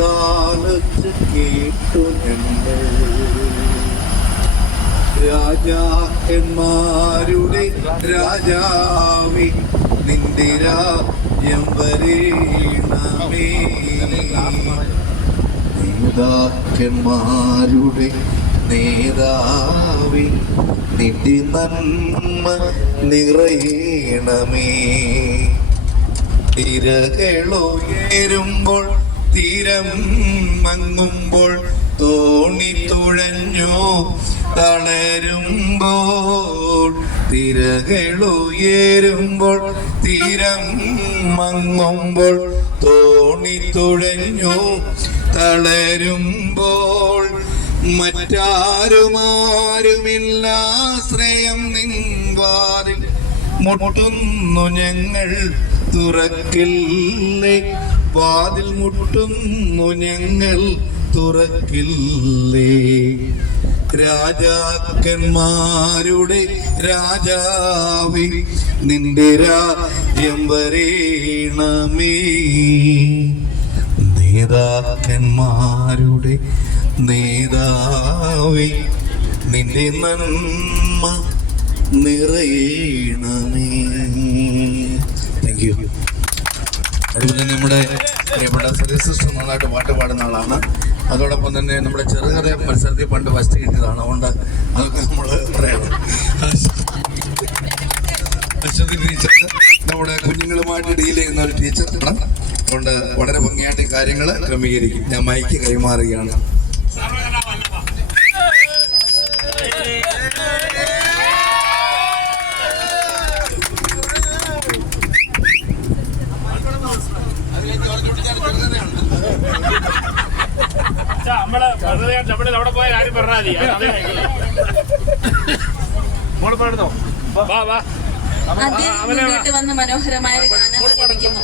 കാലത്ത് കേട്ടു ഞങ്ങൾ. രാജാക്കന്മാരുടെ രാജാവേ, നിന്റെ രാജ്യം വരേണമേ. നേതാക്കന്മാരുടെ നേതാവേ, നിന്റെ നന്മ നിറയണമേ. തിരകളുയരുമ്പോൾ തീരം മങ്ങുമ്പോൾ തോണി തുഴഞ്ഞു തളരുമ്പോൾ. തിരകളുയരുമ്പോൾ തീരം മങ്ങുമ്പോൾ തോണി തുഴഞ്ഞു തളരുമ്പോൾ. മറ്റാരുമാരുമില്ലാശ്രയം നിൻവാതിൽ മുട്ടുന്നു ഞങ്ങൾ തുറക്കില്ലേ. വാതിൽ മുട്ടുന്നു ഞങ്ങൾ തുറക്കില്ലേ. രാജാക്കന്മാരുടെ രാജാവേ, നിന്റെ രാജ്യം വരേണമേ. നേതാക്കന്മാരുടെ നേതാവേ, നിന്റെ നന്മ നിറയണമേ. Thank you. അതുപോലെ തന്നെ നമ്മുടെ പ്രിയപ്പെട്ട സിസ്റ്റർ നന്നായിട്ട് പാട്ട് പാടുന്ന ആളാണ്. അതോടൊപ്പം തന്നെ നമ്മുടെ ചെറുകഥ മത്സരത്തിൽ പണ്ട് ഫസ്റ്റ് കിട്ടിയതാണ്. അതുകൊണ്ട് അതൊക്കെ നമ്മൾ പറയാം. അശ്വതി ടീച്ചർ നമ്മുടെ കുഞ്ഞുങ്ങളുമായിട്ട് ഡീൽ ചെയ്യുന്ന ഒരു ടീച്ചറാണ്. അതുകൊണ്ട് വളരെ ഭംഗിയായിട്ട് കാര്യങ്ങൾ ക്രമീകരിക്കും. ഞാൻ മൈക്ക് കൈമാറുകയാണ്. അവിടെ പോയ കാര്യം പറഞ്ഞാൽ മതി. മുന്നോട്ട് വന്ന് മനോഹരമായ ഗാനം ആലപിക്കുന്നു.